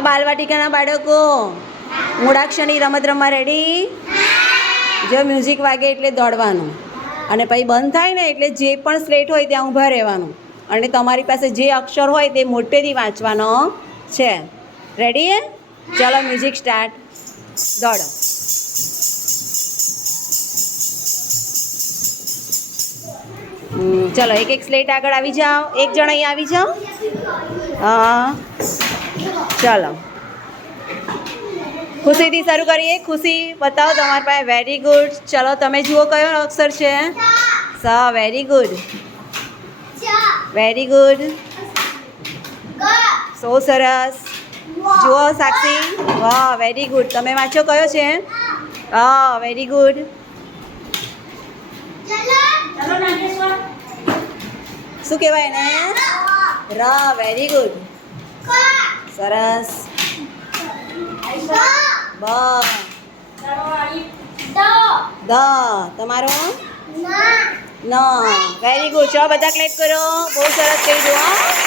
બાલવાટિકાના બાળકો, મૂળાક્ષરની રમત રમવા રેડી જો મ્યુઝિક વાગે એટલે દોડવાનું. અને પછી બંધ થાય ને એટલે જે પણ સ્લેટ હોય ત્યાં ઊભા રહેવાનું. અને તમારી પાસે જે અક્ષર હોય તે મોટેથી વાંચવાનો છે. રેડી ચાલો મ્યુઝિક સ્ટાર્ટ દોડો. ચલો એક એક સ્લેટ આગળ આવી જાઓ. એક જણ અહીં આવી જાઓ. હા. ચાલો. ખુશીથી શરૂ કરીએ. ખુશી બતાવો તમારી પાસે વેરી ગુડ ચલો તમે જુઓ કયો અક્ષર છે? સ very good very good so સરસ. જુઓ સાક્ષી. વાહ વેરી ગુડ તમે વાંચો કયો છે? હા વેરી ગુડ શું કહેવાય ને ર વેરી ગુડ સરસ. બ. દ. તમારો? ન. વેરી ગુડ ચો બધા ક્લિક કરો બહુ સરસ કહી દો